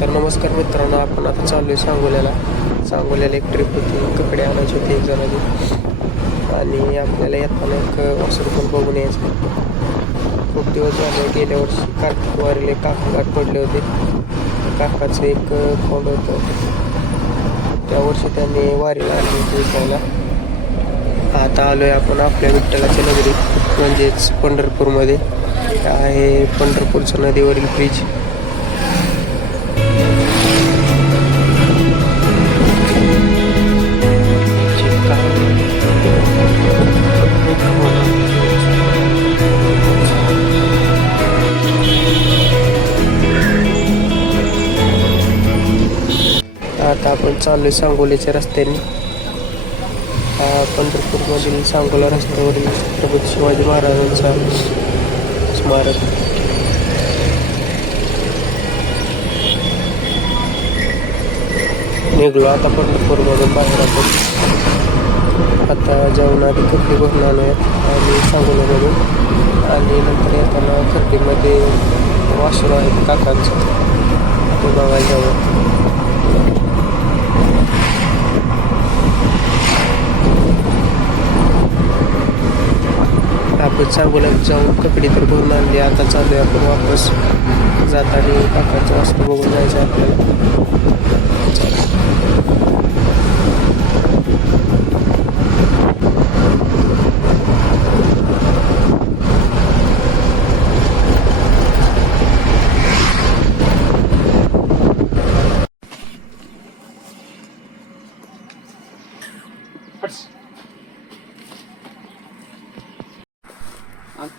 तर नमस्कार मित्रांनो, आपण आता चालू आहे सांगोल्याला एक ट्रिप होती. कपडे आणायचे होते एक जणाची आणि आपल्याला येताना एक वासरू पण बघून यायचं. खूप दिवस झाले, गेल्या वर्षी कार्तिक वारीला काका गाठ पडले होते. काकाचं एक खोंड होतं, त्या वर्षी त्यांनी वारीला आणली होती विकायला. आता आलोय आपण आपल्या विठ्ठलाच्या नगरीत, म्हणजेच पंढरपूरमध्ये. आहे पंढरपूरच्या नदीवरील ब्रिज. आता आपण चाललोय सांगोलीच्या रस्त्याने. पंढरपूरमधील सांगोला रस्त्यावरील छत्रपती शिवाजी महाराजांचा स्मारक. निघलो आता पंढरपूरमधून बाहेर. आपण आता जेवणाआधी खर्डी भरून आणूयात आणि सांगोल्यामधून, आणि नंतर येताना खर्डीमध्ये वासरू आहे काकांचं, तो बघायला जावं. आपण सांगोल्यात जाऊन कपडे तर भरून आणली. आता चालू आहे आपण वापस. जाताना काकाचं वासरू बघून जायचं आपल्याला.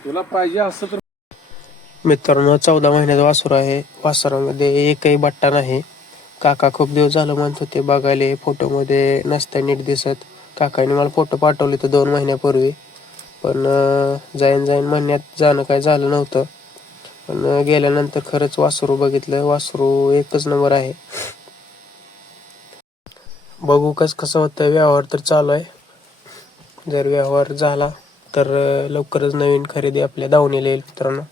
तुला पाहिजे असं तर मित्रांनो, 14 महिन्याचा वासरू आहे. वासरामध्ये एकही बट्टा नाही. काका खूप दिवस झालं म्हणत होते बघायला, फोटोमध्ये नसता नीट दिसत. काकाने मला फोटो पाठवले तर 2 महिन्यापूर्वी, पण जाईन म्हणण्यात जाणं काय झालं नव्हतं. पण गेल्यानंतर खरंच वासरू बघितलं. वासरू एकच नंबर आहे. बघू कसं होतं. व्यवहार तर चालू आहे. जर व्यवहार झाला तर लवकरच नवीन खरेदी आपल्या दावणीला येईल मित्रांनो.